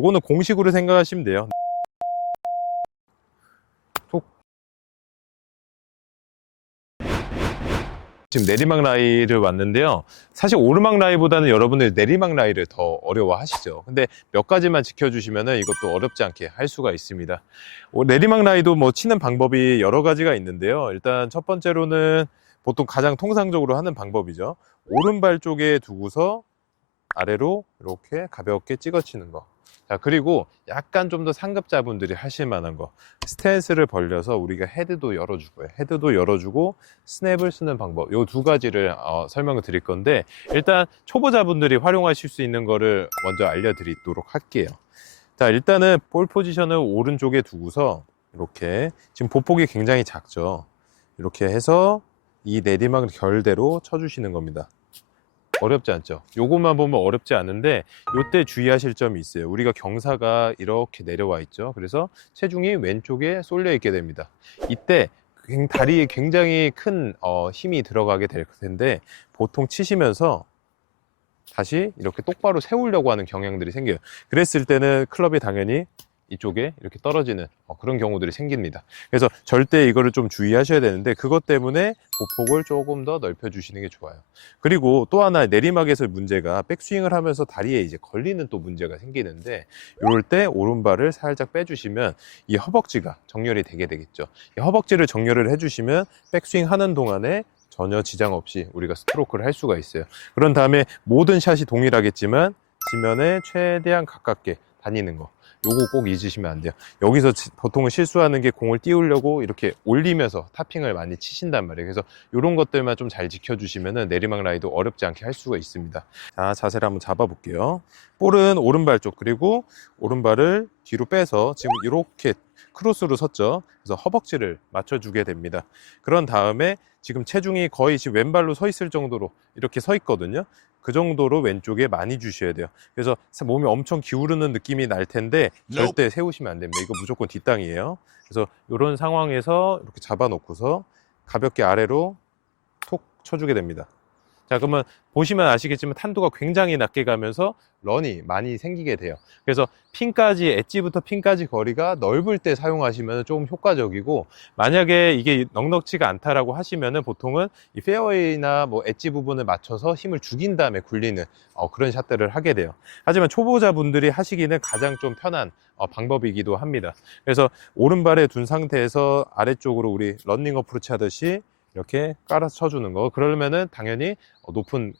요거는 공식으로 생각하시면 돼요. 지금 내리막 라이를 왔는데요. 사실 오르막 라이보다는 여러분들 내리막 라이를 더 어려워하시죠. 근데 몇 가지만 지켜주시면 이것도 어렵지 않게 할 수가 있습니다. 내리막 라이도 뭐 치는 방법이 여러 가지가 있는데요. 일단 첫 번째로는 보통 가장 통상적으로 하는 방법이죠. 오른발 쪽에 두고서 아래로 이렇게 가볍게 찍어 치는 거. 자, 그리고 약간 좀 더 상급자분들이 하실 만한 거, 스탠스를 벌려서 우리가 헤드도 열어주고요. 헤드도 열어주고 스냅을 쓰는 방법, 요 두 가지를 설명을 드릴 건데, 일단 초보자분들이 활용하실 수 있는 거를 먼저 알려드리도록 할게요. 자, 일단은 볼 포지션을 오른쪽에 두고서 이렇게, 지금 보폭이 굉장히 작죠. 이렇게 해서 이 내리막 결대로 쳐주시는 겁니다. 어렵지 않죠? 요것만 보면 어렵지 않은데, 요때 주의하실 점이 있어요. 우리가 경사가 이렇게 내려와 있죠. 그래서 체중이 왼쪽에 쏠려 있게 됩니다. 이때 다리에 굉장히 큰 힘이 들어가게 될 텐데, 보통 치시면서 다시 이렇게 똑바로 세우려고 하는 경향들이 생겨요. 그랬을 때는 클럽이 당연히 이쪽에 이렇게 떨어지는 그런 경우들이 생깁니다. 그래서 절대 이거를 좀 주의하셔야 되는데, 그것 때문에 보폭을 조금 더 넓혀 주시는 게 좋아요. 그리고 또 하나, 내리막에서 문제가 백스윙을 하면서 다리에 이제 걸리는 또 문제가 생기는데, 이럴 때 오른발을 살짝 빼주시면 이 허벅지가 정렬이 되게 되겠죠. 이 허벅지를 정렬을 해주시면 백스윙 하는 동안에 전혀 지장 없이 우리가 스트로크를 할 수가 있어요. 그런 다음에 모든 샷이 동일하겠지만 지면에 최대한 가깝게 다니는 거, 요거 꼭 잊으시면 안 돼요. 여기서 보통은 실수하는 게, 공을 띄우려고 이렇게 올리면서 타핑을 많이 치신단 말이에요. 그래서 이런 것들만 좀 잘 지켜주시면 내리막 라이도 어렵지 않게 할 수가 있습니다. 자, 자세를 한번 잡아 볼게요. 볼은 오른발 쪽, 그리고 오른발을 뒤로 빼서 지금 이렇게 크로스로 섰죠. 그래서 허벅지를 맞춰주게 됩니다. 그런 다음에 지금 체중이 거의 지금 왼발로 서 있을 정도로 이렇게 서 있거든요. 그 정도로 왼쪽에 많이 주셔야 돼요. 그래서 몸이 엄청 기울는 느낌이 날 텐데 절대 세우시면 안 됩니다. 이거 무조건 뒷땅이에요. 그래서 이런 상황에서 이렇게 잡아 놓고서 가볍게 아래로 톡 쳐주게 됩니다. 자, 그러면 보시면 아시겠지만 탄도가 굉장히 낮게 가면서 런이 많이 생기게 돼요. 그래서 핀까지, 엣지부터 핀까지 거리가 넓을 때 사용하시면 좀 효과적이고, 만약에 이게 넉넉치가 않다라고 하시면은 보통은 이 페어웨이나 뭐 엣지 부분을 맞춰서 힘을 죽인 다음에 굴리는 그런 샷들을 하게 돼요. 하지만 초보자분들이 하시기는 가장 좀 편한 방법이기도 합니다. 그래서 오른발에 둔 상태에서 아래쪽으로 우리 런닝 어프로치 하듯이 이렇게 깔아서 쳐주는 거, 그러면은 당연히 높은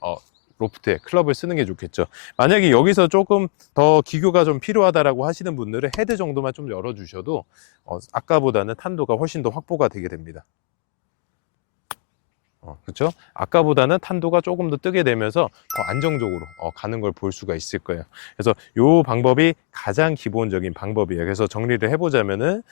로프트에 클럽을 쓰는 게 좋겠죠. 만약에 여기서 조금 더 기교가 좀 필요하다라고 하시는 분들은 헤드 정도만 좀 열어주셔도 아까보다는 탄도가 훨씬 더 확보가 되게 됩니다. 그렇죠? 아까보다는 탄도가 조금 더 뜨게 되면서 더 안정적으로 가는 걸 볼 수가 있을 거예요. 그래서 이 방법이 가장 기본적인 방법이에요. 그래서 정리를 해보자면은,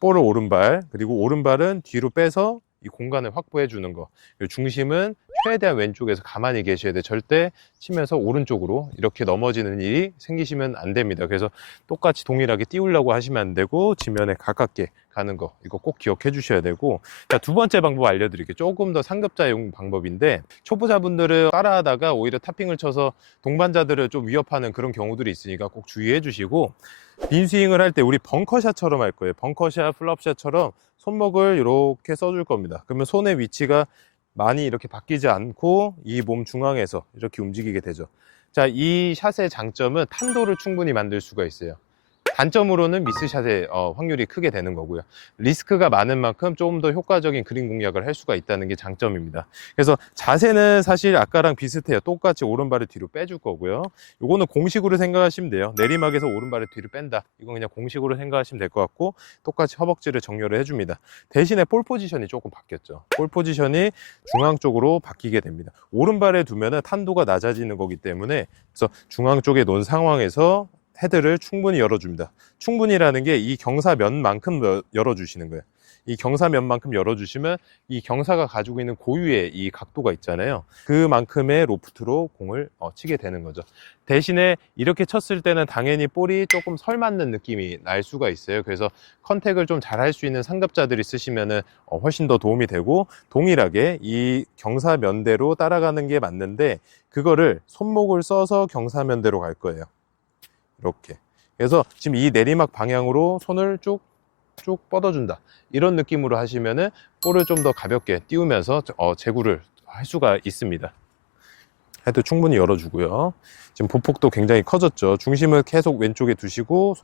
볼을 오른발, 그리고 오른발은 뒤로 빼서 이 공간을 확보해 주는 거, 그리고 중심은 최대한 왼쪽에서 가만히 계셔야 돼. 절대 치면서 오른쪽으로 이렇게 넘어지는 일이 생기시면 안 됩니다. 그래서 똑같이 동일하게 띄우려고 하시면 안 되고, 지면에 가깝게 가는 거, 이거 꼭 기억해 주셔야 되고. 자, 두 번째 방법 알려드릴게요. 조금 더 상급자용 방법인데, 초보자분들은 따라하다가 오히려 탑핑을 쳐서 동반자들을 좀 위협하는 그런 경우들이 있으니까 꼭 주의해 주시고, 빈 스윙을 할 때 우리 벙커샷처럼 할 거예요. 벙커샷, 플럽샷처럼 손목을 이렇게 써줄 겁니다. 그러면 손의 위치가 많이 이렇게 바뀌지 않고 이 몸 중앙에서 이렇게 움직이게 되죠. 자, 이 샷의 장점은 탄도를 충분히 만들 수가 있어요. 단점으로는 미스샷의 확률이 크게 되는 거고요. 리스크가 많은 만큼 조금 더 효과적인 그린 공략을 할 수가 있다는 게 장점입니다. 그래서 자세는 사실 아까랑 비슷해요. 똑같이 오른발을 뒤로 빼줄 거고요. 이거는 공식으로 생각하시면 돼요. 내리막에서 오른발을 뒤로 뺀다, 이건 그냥 공식으로 생각하시면 될 것 같고, 똑같이 허벅지를 정렬을 해줍니다. 대신에 볼 포지션이 조금 바뀌었죠. 볼 포지션이 중앙 쪽으로 바뀌게 됩니다. 오른발에 두면은 탄도가 낮아지는 거기 때문에, 그래서 중앙 쪽에 놓은 상황에서 헤드를 충분히 열어줍니다. 충분히라는 게 이 경사면만큼 열어주시는 거예요. 이 경사면만큼 열어주시면 이 경사가 가지고 있는 고유의 이 각도가 있잖아요. 그만큼의 로프트로 공을 치게 되는 거죠. 대신에 이렇게 쳤을 때는 당연히 볼이 조금 설맞는 느낌이 날 수가 있어요. 그래서 컨택을 좀 잘 할 수 있는 상급자들이 쓰시면은 훨씬 더 도움이 되고, 동일하게 이 경사면대로 따라가는 게 맞는데, 그거를 손목을 써서 경사면대로 갈 거예요. 이렇게 그래서 지금 이 내리막 방향으로 손을 쭉 뻗어준다, 이런 느낌으로 하시면은 볼을 좀 더 가볍게 띄우면서 제구를 할 수가 있습니다. 헤드 충분히 열어주고요. 지금 보폭도 굉장히 커졌죠. 중심을 계속 왼쪽에 두시고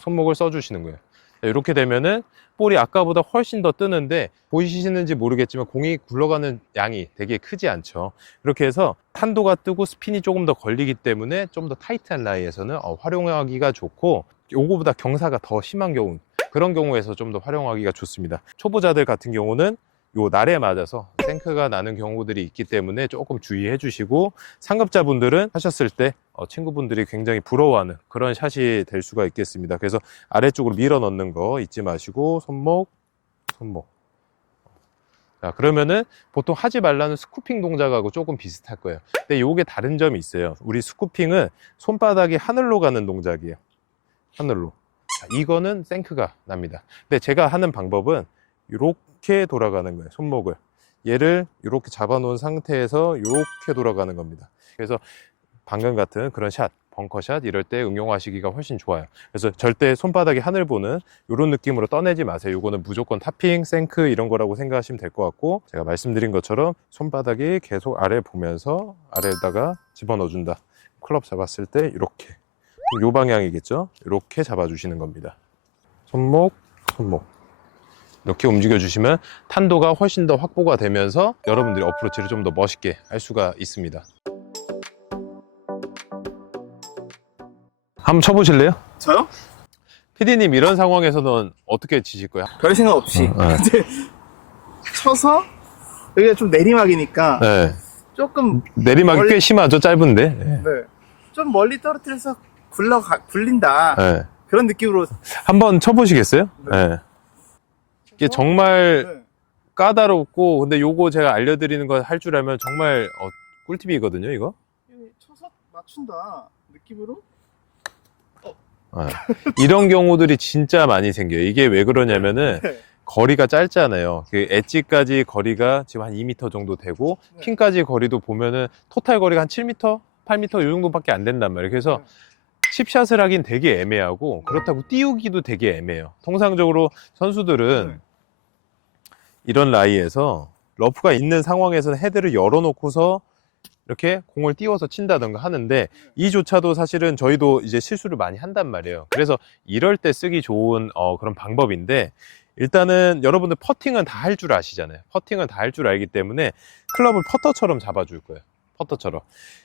손목을 써주시는 거예요. 이렇게 되면은 볼이 아까보다 훨씬 더 뜨는데, 보이시는지 모르겠지만 공이 굴러가는 양이 되게 크지 않죠. 그렇게 해서 탄도가 뜨고 스핀이 조금 더 걸리기 때문에 좀 더 타이트한 라이에서는 활용하기가 좋고, 요거보다 경사가 더 심한 경우, 그런 경우에서 좀 더 활용하기가 좋습니다. 초보자들 같은 경우는 요 날에 맞아서 생크가 나는 경우들이 있기 때문에 조금 주의해 주시고, 상급자분들은 하셨을 때 친구분들이 굉장히 부러워하는 그런 샷이 될 수가 있겠습니다. 그래서 아래쪽으로 밀어 넣는 거 잊지 마시고, 손목. 자, 그러면은 보통 하지 말라는 스쿠핑 동작하고 조금 비슷할 거예요. 근데 요게 다른 점이 있어요. 우리 스쿠핑은 손바닥이 하늘로 가는 동작이에요. 하늘로. 자, 이거는 생크가 납니다. 근데 제가 하는 방법은 이렇게 돌아가는 거예요. 손목을 얘를 이렇게 잡아 놓은 상태에서 이렇게 돌아가는 겁니다. 그래서 방금 같은 그런 샷, 벙커샷 이럴 때 응용하시기가 훨씬 좋아요. 그래서 절대 손바닥이 하늘 보는 이런 느낌으로 떠내지 마세요. 이거는 무조건 탑핑, 생크 이런 거라고 생각하시면 될 것 같고, 제가 말씀드린 것처럼 손바닥이 계속 아래 보면서 아래에다가 집어넣어 준다. 클럽 잡았을 때 이렇게, 이 방향이겠죠? 이렇게 잡아주시는 겁니다. 손목 이렇게 움직여 주시면 탄도가 훨씬 더 확보가 되면서 여러분들이 어프로치를 좀 더 멋있게 할 수가 있습니다. 한번 쳐보실래요? 저요? PD님, 이런 상황에서는 어떻게 치실 거야? 별 생각 없이. 근데 쳐서 여기가 좀 내리막이니까 네. 조금 내리막이 멀리- 꽤 심하죠, 짧은데. 네. 네. 좀 멀리 떨어뜨려서 굴린다. 네. 그런 느낌으로. 한번 쳐보시겠어요? 네. 네. 이게 정말 네. 까다롭고, 근데 요거 제가 알려드리는 거 할 줄 알면 정말 꿀팁이거든요, 이거. 쳐서 맞춘다 느낌으로. 네. 이런 경우들이 진짜 많이 생겨요. 이게 왜 그러냐면은 네. 거리가 짧잖아요. 그 엣지까지 거리가 지금 한 2m 정도 되고, 네. 핀까지 거리도 보면은 토탈 거리가 한 7m, 8m 이 정도밖에 안 된단 말이에요. 그래서 칩샷을 하긴 되게 애매하고, 그렇다고 띄우기도 되게 애매해요. 통상적으로 선수들은 네. 이런 라이에서 러프가 있는 상황에서는 헤드를 열어놓고서 이렇게 공을 띄워서 친다던가 하는데, 이조차도 사실은 저희도 이제 실수를 많이 한단 말이에요. 그래서 이럴 때 쓰기 좋은 그런 방법인데, 일단은 여러분들 퍼팅은 다 할 줄 아시잖아요. 퍼팅은 다 할 줄 알기 때문에 클럽을 퍼터처럼 잡아줄 거예요. 퍼터처럼.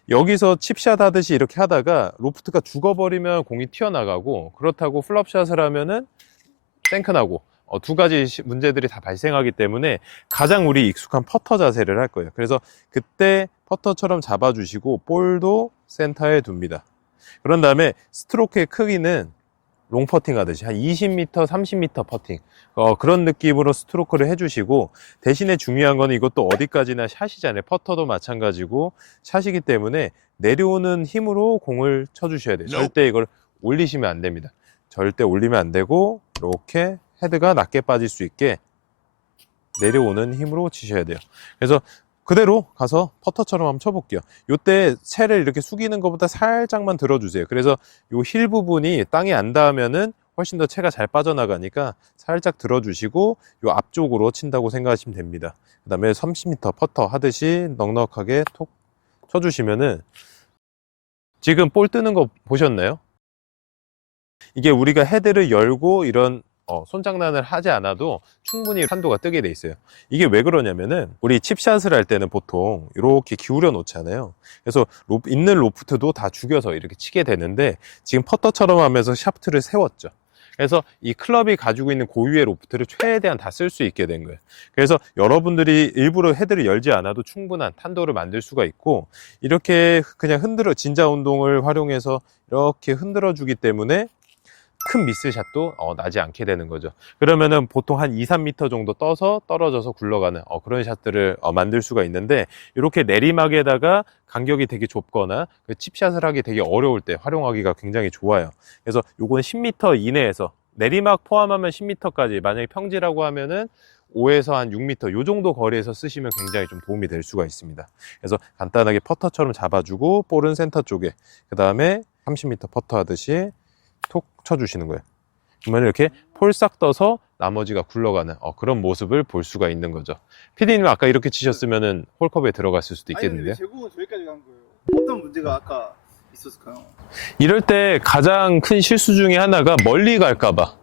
여기서 칩샷 하듯이 이렇게 하다가 로프트가 죽어버리면 공이 튀어나가고, 그렇다고 플럽샷을 하면은 생크나고, 두 가지 문제들이 다 발생하기 때문에 가장 우리 익숙한 퍼터 자세를 할 거예요. 그래서 그때 퍼터처럼 잡아주시고 볼도 센터에 둡니다. 그런 다음에 스트로크의 크기는 롱 퍼팅 하듯이 한 20m, 30m 퍼팅, 그런 느낌으로 스트로크를 해주시고, 대신에 중요한 거는 이것도 어디까지나 샷이잖아요. 퍼터도 마찬가지고 샷이기 때문에 내려오는 힘으로 공을 쳐주셔야 돼요. 절대 이걸 올리시면 안 됩니다. 절대 올리면 안 되고, 이렇게 헤드가 낮게 빠질 수 있게 내려오는 힘으로 치셔야 돼요. 그래서 그대로 가서 퍼터처럼 한번 쳐볼게요. 이때 채를 이렇게 숙이는 것보다 살짝만 들어주세요. 그래서 이 힐 부분이 땅에 안 닿으면은 훨씬 더 채가 잘 빠져나가니까 살짝 들어주시고 이 앞쪽으로 친다고 생각하시면 됩니다. 그 다음에 30m 퍼터 하듯이 넉넉하게 톡 쳐주시면은, 지금 볼 뜨는 거 보셨나요? 이게 우리가 헤드를 열고 이런 손장난을 하지 않아도 충분히 탄도가 뜨게 돼 있어요. 이게 왜 그러냐면은, 우리 칩샷을 할 때는 보통 이렇게 기울여 놓잖아요. 그래서 있는 로프트도 다 죽여서 이렇게 치게 되는데, 지금 퍼터처럼 하면서 샤프트를 세웠죠. 그래서 이 클럽이 가지고 있는 고유의 로프트를 최대한 다 쓸 수 있게 된 거예요. 그래서 여러분들이 일부러 헤드를 열지 않아도 충분한 탄도를 만들 수가 있고, 이렇게 그냥 진자 운동을 활용해서 이렇게 흔들어 주기 때문에 큰 미스샷도 나지 않게 되는 거죠. 그러면은 보통 한 2, 3m 정도 떠서 떨어져서 굴러가는 그런 샷들을 만들 수가 있는데, 이렇게 내리막에다가 간격이 되게 좁거나 그 칩샷을 하기 되게 어려울 때 활용하기가 굉장히 좋아요. 그래서 요건 10m 이내에서, 내리막 포함하면 10m까지, 만약에 평지라고 하면은 5에서 한 6m 요 정도 거리에서 쓰시면 굉장히 좀 도움이 될 수가 있습니다. 그래서 간단하게 퍼터처럼 잡아주고 볼은 센터 쪽에, 그 다음에 30m 퍼터 하듯이 톡 쳐주시는 거예요. 그러면 이렇게 폴싹 떠서 나머지가 굴러가는 그런 모습을 볼 수가 있는 거죠. PD님 아까 이렇게 치셨으면 홀컵에 들어갔을 수도 있겠는데요. 제공은 저기까지 간 거예요. 어떤 문제가 아까 있었을까요? 이럴 때 가장 큰 실수 중에 하나가 멀리 갈까봐.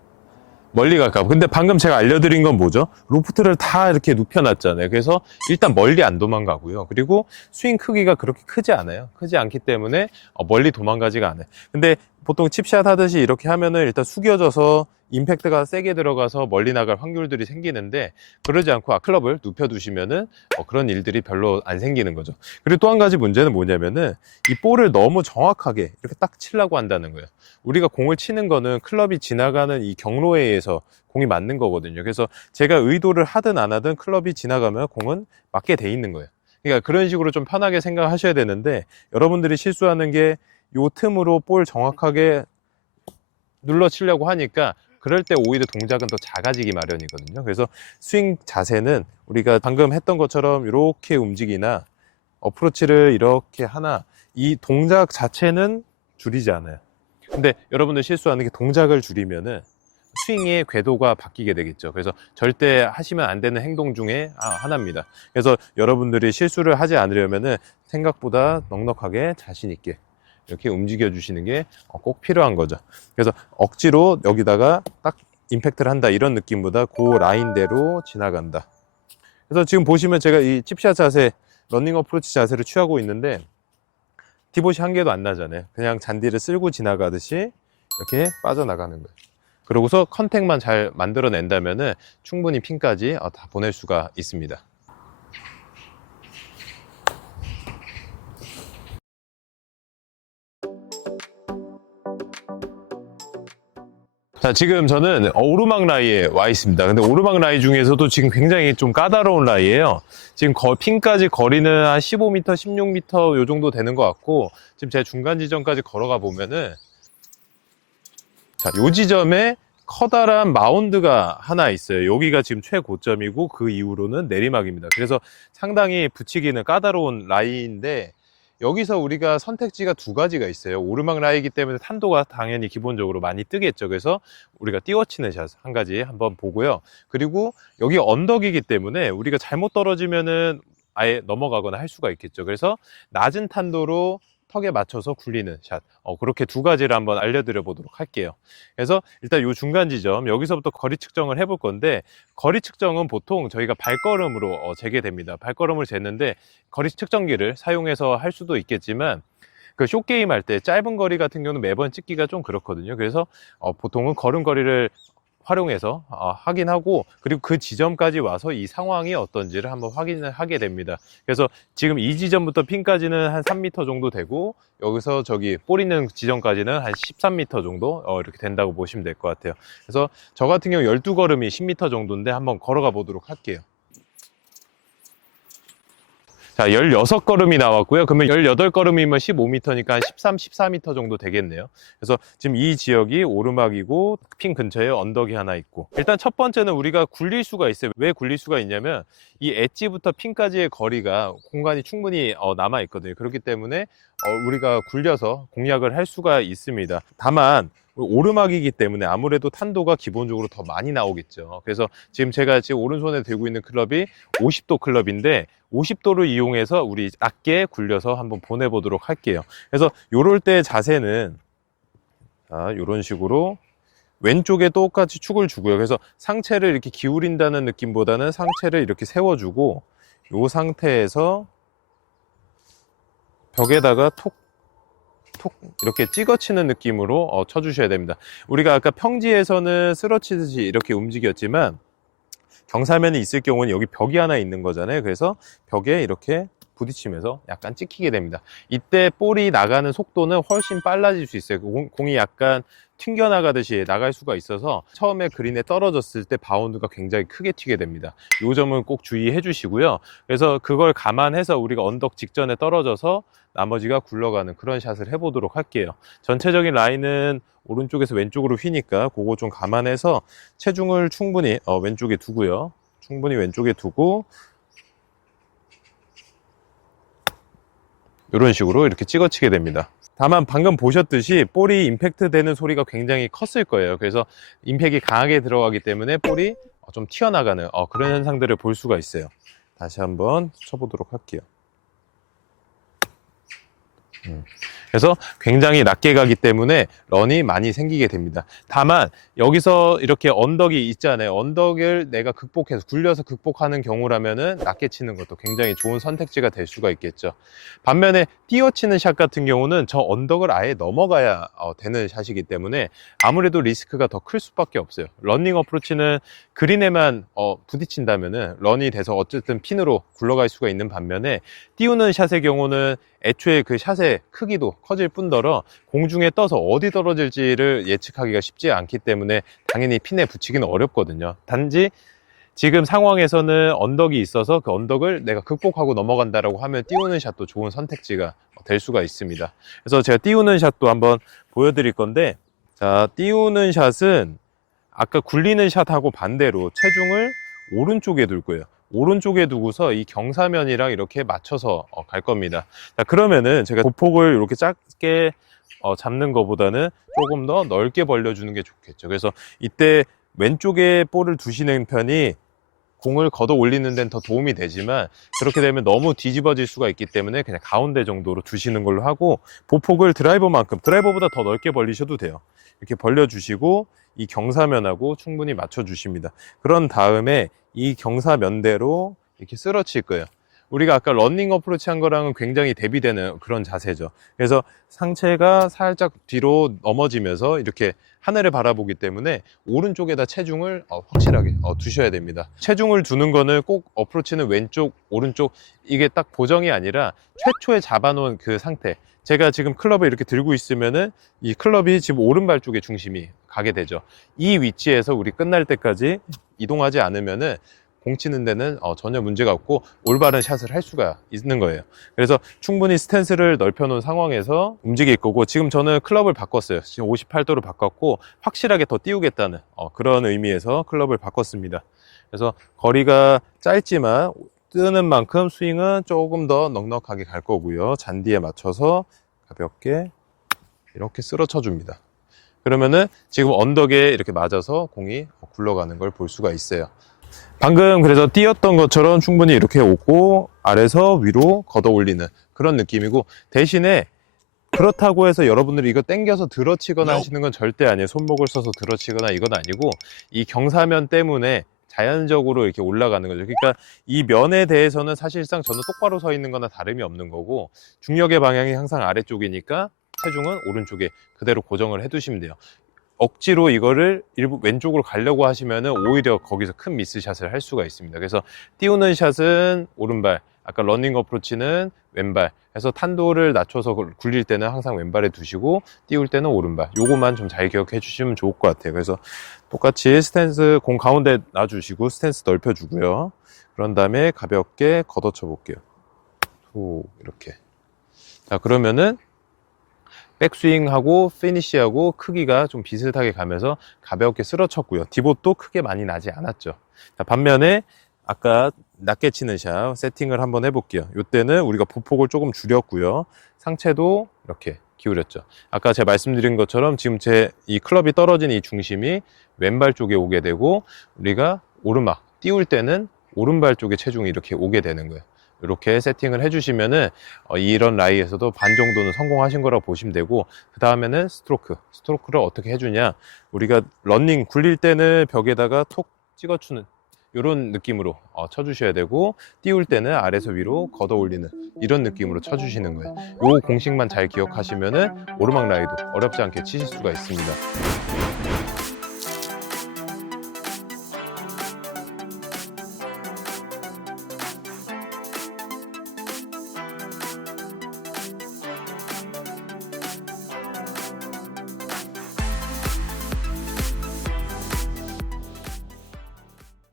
근데 방금 제가 알려드린 건 뭐죠? 로프트를 다 이렇게 눕혀놨잖아요. 그래서 일단 멀리 안 도망가고요. 그리고 스윙 크기가 그렇게 크지 않아요. 크지 않기 때문에 멀리 도망가지가 않아요. 근데 보통 칩샷 하듯이 이렇게 하면은 일단 숙여져서 임팩트가 세게 들어가서 멀리 나갈 확률들이 생기는데, 그러지 않고 클럽을 눕혀두시면은 그런 일들이 별로 안 생기는 거죠. 그리고 또 한 가지 문제는 뭐냐면은 이 볼을 너무 정확하게 이렇게 딱 치려고 한다는 거예요. 우리가 공을 치는 거는 클럽이 지나가는 이 경로에 의해서 공이 맞는 거거든요. 그래서 제가 의도를 하든 안 하든 클럽이 지나가면 공은 맞게 돼 있는 거예요. 그러니까 그런 식으로 좀 편하게 생각하셔야 되는데, 여러분들이 실수하는 게 요 틈으로 볼 정확하게 눌러 치려고 하니까 그럴 때 오히려 동작은 더 작아지기 마련이거든요. 그래서 스윙 자세는 우리가 방금 했던 것처럼 이렇게 움직이나 어프로치를 이렇게 하나, 이 동작 자체는 줄이지 않아요. 근데 여러분들 실수하는 게 동작을 줄이면은 스윙의 궤도가 바뀌게 되겠죠. 그래서 절대 하시면 안 되는 행동 중에 하나입니다. 그래서 여러분들이 실수를 하지 않으려면은 생각보다 넉넉하게 자신 있게 이렇게 움직여 주시는 게 꼭 필요한 거죠. 그래서 억지로 여기다가 딱 임팩트를 한다 이런 느낌보다 그 라인대로 지나간다. 그래서 지금 보시면 제가 이 칩샷 자세, 러닝 어프로치 자세를 취하고 있는데 디봇이 한 개도 안 나잖아요. 그냥 잔디를 쓸고 지나가듯이 이렇게 빠져나가는 거예요. 그러고서 컨택만 잘 만들어낸다면은 충분히 핀까지 다 보낼 수가 있습니다. 자, 지금 저는 오르막 라이에 와 있습니다. 근데 오르막 라이 중에서도 지금 굉장히 좀 까다로운 라이예요. 지금 핀까지 거리는 한 15m, 16m 요 정도 되는 것 같고, 지금 제 중간 지점까지 걸어가 보면은, 자, 요 지점에 커다란 마운드가 하나 있어요. 여기가 지금 최고점이고 그 이후로는 내리막입니다. 그래서 상당히 붙이기는 까다로운 라이인데, 여기서 우리가 선택지가 두 가지가 있어요. 오르막 라이이기 때문에 탄도가 당연히 기본적으로 많이 뜨겠죠. 그래서 우리가 띄워치는 샷 한 가지 한번 보고요. 그리고 여기 언덕이기 때문에 우리가 잘못 떨어지면은 아예 넘어가거나 할 수가 있겠죠. 그래서 낮은 탄도로 턱에 맞춰서 굴리는 샷, 그렇게 두 가지를 한번 알려드려 보도록 할게요. 그래서 일단 요 중간 지점, 여기서부터 거리 측정을 해볼 건데, 거리 측정은 보통 저희가 발걸음으로 재게 됩니다. 발걸음을 재는데 거리 측정기를 사용해서 할 수도 있겠지만, 그 숏게임 할 때 짧은 거리 같은 경우는 매번 찍기가 좀 그렇거든요. 그래서 보통은 걸음거리를 활용해서 확인하고, 그리고 그 지점까지 와서 이 상황이 어떤지를 한번 확인을 하게 됩니다. 그래서 지금 이 지점부터 핀까지는 한 3m 정도 되고, 여기서 저기 볼 있는 지점까지는 한 13m 정도 이렇게 된다고 보시면 될 것 같아요. 그래서 저 같은 경우 12걸음이 10m 정도인데 한번 걸어가 보도록 할게요. 자, 16걸음이 나왔고요. 그러면 18걸음이면 15m니까 한 13, 14m 정도 되겠네요. 그래서 지금 이 지역이 오르막이고 핀 근처에 언덕이 하나 있고, 일단 첫 번째는 우리가 굴릴 수가 있어요. 왜 굴릴 수가 있냐면 이 엣지부터 핀까지의 거리가 공간이 충분히 남아 있거든요. 그렇기 때문에 우리가 굴려서 공략을 할 수가 있습니다. 다만 오르막이기 때문에 아무래도 탄도가 기본적으로 더 많이 나오겠죠. 그래서 지금 제가 지금 오른손에 들고 있는 클럽이 50도 클럽인데 50도를 이용해서 우리 낮게 굴려서 한번 보내보도록 할게요. 그래서 요럴 때 자세는 이런 식으로 왼쪽에 똑같이 축을 주고요. 그래서 상체를 이렇게 기울인다는 느낌보다는 상체를 이렇게 세워주고, 요 상태에서 벽에다가 톡 이렇게 찍어치는 느낌으로 쳐주셔야 됩니다. 우리가 아까 평지에서는 쓰러치듯이 이렇게 움직였지만 경사면이 있을 경우는 여기 벽이 하나 있는 거잖아요. 그래서 벽에 이렇게 부딪히면서 약간 찍히게 됩니다. 이때 볼이 나가는 속도는 훨씬 빨라질 수 있어요. 공이 약간 튕겨나가듯이 나갈 수가 있어서 처음에 그린에 떨어졌을 때 바운드가 굉장히 크게 튀게 됩니다. 이 점은 꼭 주의해 주시고요. 그래서 그걸 감안해서 우리가 언덕 직전에 떨어져서 나머지가 굴러가는 그런 샷을 해보도록 할게요. 전체적인 라인은 오른쪽에서 왼쪽으로 휘니까 그거 좀 감안해서 체중을 충분히 왼쪽에 두고요. 충분히 왼쪽에 두고 이런 식으로 이렇게 찍어치게 됩니다. 다만 방금 보셨듯이 볼이 임팩트 되는 소리가 굉장히 컸을 거예요. 그래서 임팩이 강하게 들어가기 때문에 볼이 좀 튀어나가는 그런 현상들을 볼 수가 있어요. 다시 한번 쳐보도록 할게요. 그래서 굉장히 낮게 가기 때문에 런이 많이 생기게 됩니다. 다만 여기서 이렇게 언덕이 있잖아요. 언덕을 내가 극복해서 굴려서 극복하는 경우라면은 낮게 치는 것도 굉장히 좋은 선택지가 될 수가 있겠죠. 반면에 띄어치는 샷 같은 경우는 저 언덕을 아예 넘어가야 되는 샷이기 때문에 아무래도 리스크가 더 클 수밖에 없어요. 러닝 어프로치는 그린에만 부딪힌다면은 런이 돼서 어쨌든 핀으로 굴러갈 수가 있는 반면에 띄우는 샷의 경우는 애초에 그 샷의 크기도 커질 뿐더러 공중에 떠서 어디 떨어질지를 예측하기가 쉽지 않기 때문에 당연히 핀에 붙이기는 어렵거든요. 단지 지금 상황에서는 언덕이 있어서 그 언덕을 내가 극복하고 넘어간다라고 하면 띄우는 샷도 좋은 선택지가 될 수가 있습니다. 그래서 제가 띄우는 샷도 한번 보여드릴 건데, 자, 띄우는 샷은 아까 굴리는 샷하고 반대로 체중을 오른쪽에 둘 거예요. 오른쪽에 두고서 이 경사면이랑 이렇게 맞춰서 갈 겁니다. 자, 그러면은 제가 보폭을 이렇게 짧게 잡는 것보다는 조금 더 넓게 벌려주는 게 좋겠죠. 그래서 이때 왼쪽에 볼을 두시는 편이 공을 걷어 올리는 데는 더 도움이 되지만, 그렇게 되면 너무 뒤집어질 수가 있기 때문에 그냥 가운데 정도로 두시는 걸로 하고, 보폭을 드라이버만큼, 드라이버보다 더 넓게 벌리셔도 돼요. 이렇게 벌려주시고 이 경사면하고 충분히 맞춰주십니다. 그런 다음에 이 경사면대로 이렇게 쓸어칠 거예요. 우리가 아까 러닝 어프로치 한 거랑은 굉장히 대비되는 그런 자세죠. 그래서 상체가 살짝 뒤로 넘어지면서 이렇게 하늘을 바라보기 때문에 오른쪽에다 체중을 확실하게 두셔야 됩니다. 체중을 두는 거는 꼭 어프로치는 왼쪽, 오른쪽 이게 딱 보정이 아니라 최초에 잡아놓은 그 상태. 제가 지금 클럽을 이렇게 들고 있으면은 이 클럽이 지금 오른발 쪽에 중심이 가게 되죠. 이 위치에서 우리 끝날 때까지 이동하지 않으면은 공 치는 데는 전혀 문제가 없고 올바른 샷을 할 수가 있는 거예요. 그래서 충분히 스탠스를 넓혀 놓은 상황에서 움직일 거고, 지금 저는 클럽을 바꿨어요. 지금 58도로 바꿨고 확실하게 더 띄우겠다는 그런 의미에서 클럽을 바꿨습니다. 그래서 거리가 짧지만 뜨는 만큼 스윙은 조금 더 넉넉하게 갈 거고요. 잔디에 맞춰서 가볍게 이렇게 쓸어쳐 줍니다. 그러면은 지금 언덕에 이렇게 맞아서 공이 굴러가는 걸 볼 수가 있어요. 방금 그래서 띄었던 것처럼 충분히 이렇게 오고 아래서 위로 걷어 올리는 그런 느낌이고, 대신에 그렇다고 해서 여러분들이 이거 당겨서 들어치거나 하시는 건 절대 아니에요. 손목을 써서 들어치거나 이건 아니고, 이 경사면 때문에 자연적으로 이렇게 올라가는 거죠. 그러니까 이 면에 대해서는 사실상 저는 똑바로 서 있는 거나 다름이 없는 거고, 중력의 방향이 항상 아래쪽이니까 체중은 오른쪽에 그대로 고정을 해 두시면 돼요. 억지로 이거를 일부 왼쪽으로 가려고 하시면은 오히려 거기서 큰 미스샷을 할 수가 있습니다. 그래서 띄우는 샷은 오른발, 아까 러닝 어프로치는 왼발 해서 탄도를 낮춰서 굴릴 때는 항상 왼발에 두시고 띄울 때는 오른발, 요것만 좀 잘 기억해 주시면 좋을 것 같아요. 그래서 똑같이 스탠스 공 가운데 놔주시고 스탠스 넓혀 주고요. 그런 다음에 가볍게 걷어쳐 볼게요. 이렇게. 자, 그러면은 백스윙하고 피니쉬하고 크기가 좀 비슷하게 가면서 가볍게 쓸어쳤고요. 디봇도 크게 많이 나지 않았죠. 자, 반면에 아까 낮게 치는 샷 세팅을 한번 해볼게요. 이때는 우리가 보폭을 조금 줄였고요. 상체도 이렇게 기울였죠. 아까 제가 말씀드린 것처럼 지금 제 이 클럽이 떨어진 이 중심이 왼발 쪽에 오게 되고, 우리가 오르막 띄울 때는 오른발 쪽에 체중이 이렇게 오게 되는 거예요. 이렇게 세팅을 해주시면은 이런 라이에서도 반 정도는 성공하신 거라고 보시면 되고, 그 다음에는 스트로크를 어떻게 해주냐, 우리가 러닝 굴릴 때는 벽에다가 톡 찍어주는 이런 느낌으로 쳐주셔야 되고, 띄울 때는 아래서 위로 걷어 올리는 이런 느낌으로 쳐주시는 거예요. 이 공식만 잘 기억하시면은 오르막 라이도 어렵지 않게 치실 수가 있습니다.